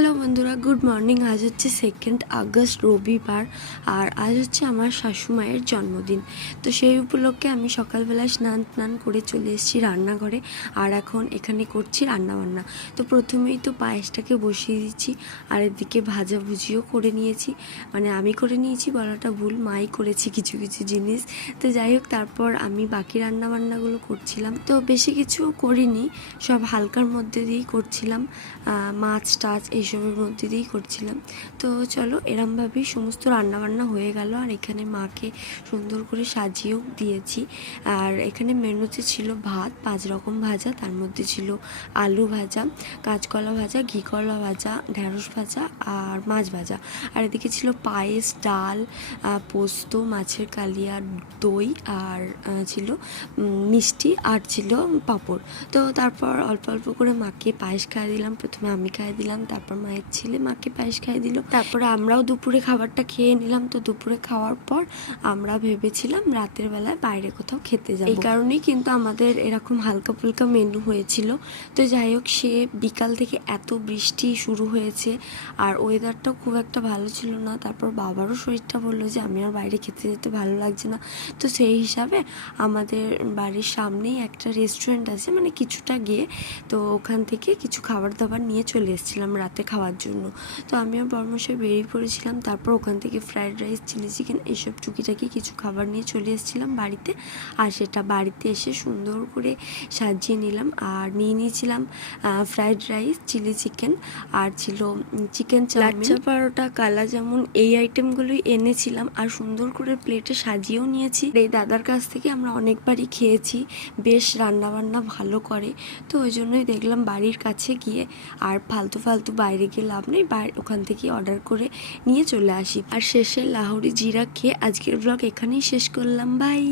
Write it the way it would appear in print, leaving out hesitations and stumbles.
Hello বন্ধুরা, good morning. আজ হচ্ছে 2 আগস্ট, রবিবার। আর আজ হচ্ছে আমার শাশুমায়ের জন্মদিন। তো সেই উপলক্ষে আমি সকালবেলায় স্নান করে চলে এসেছি রান্নাঘরে। আর এখন এখানে করছি রান্নাবান্না। তো প্রথমেই তো পায়েসটাকে বসিয়ে দিচ্ছি, আর এদিকে ভাজাভুজিও করে নিয়েছি। মানে আমি করে নিয়েছি বলাটা ভুল, মাই করেছি কিছু কিছু জিনিস। তো যাই হোক, তারপর আমি বাকি রান্নাবান্নাগুলো করছিলাম। তো বেশি কিছু করিনি, সব হালকার মধ্যে দিয়েই করছিলাম, মাছ টাছ এইসবের মধ্যে দিয়েই করছিলাম। তো চলো, এরমভাবেই সমস্ত রান্নাবান্না হয়ে গেল। আর এখানে মাকে সুন্দর করে সাজিয়েও দিয়েছি। আর এখানে মেনুতে ছিল ভাত, 5 রকম ভাজা, তার মধ্যে ছিল আলু ভাজা, কাঁচকলা ভাজা, ঘিকলা ভাজা, ঢ্যাঁড়স ভাজা আর মাছ ভাজা। আর এদিকে ছিল পায়েস, ডাল, পোস্ত, মাছের কালিয়া, দই, আর ছিল মিষ্টি, আর ছিল পাঁপড়। তো তারপর অল্প অল্প করে মাকে পায়েস খাইয়ে দিলাম। প্রথমে আমি খাইয়ে দিলাম, তারপর মায়ের ছেলে মাকে পায়েস খাইয়ে দিল। তারপরে আমরাও দুপুরে খাবারটা খেয়ে নিলাম। তো দুপুরে খাওয়ার পর আমরা ভেবেছিলাম রাতের বেলায় বাইরে কোথাও খেতে যাব। এই কারণেই কিন্তু আমাদের এরকম হালকা ফুলকা মেনু হয়েছিল। তো যাই হোক, সে বিকাল থেকে এত বৃষ্টি শুরু হয়েছে, আর ওয়েদারটাও খুব একটা ভালো ছিল না। তারপর বাবারও শরীরটা বললো যে আমি আর বাইরে খেতে যেতে ভালো লাগছে না। তো সেই হিসাবে আমাদের বাড়ির সামনেই একটা রেস্টুরেন্ট আছে, মানে কিছুটা গিয়ে। তো ওখান থেকে কিছু খাবার দাবার নিয়ে চলে এসেছিলাম রাতে খাওয়ার জন্য। তো আমি আর বর্মশাই বেরিয়ে পড়েছিলাম। তারপর ওখান থেকে ফ্রাইড রাইস, চিলি চিকেন, এইসব টুকিটাকি কিছু খাবার নিয়ে চলে এসেছিলাম বাড়িতে। আর সেটা বাড়িতে এসে সুন্দর করে সাজিয়ে নিলাম। আর নিয়ে নিয়েছিলাম ফ্রাইড রাইস, চিলি চিকেন, আর ছিল চিকেন চাউমিন, লাচ্ছা পরোটা, কালা জামুন, এই আইটেমগুলোই এনেছিলাম। আর সুন্দর করে প্লেটে সাজিয়েও নিয়েছি। এই দাদার কাছ থেকে আমরা অনেকবারই খেয়েছি, বেশ রান্নাবান্না ভালো করে। তো ওই জন্যই দেখলাম বাড়ির কাছে গিয়ে আর ফালতু ফালতু বাইরে গিয়ে লাভ নেই, ওখান থেকে অর্ডার করে নিয়ে চলে আসি। আর শেষে লাহোরি জিরা খেয়ে আজকের ব্লগ এখানেই শেষ করলাম। বাই।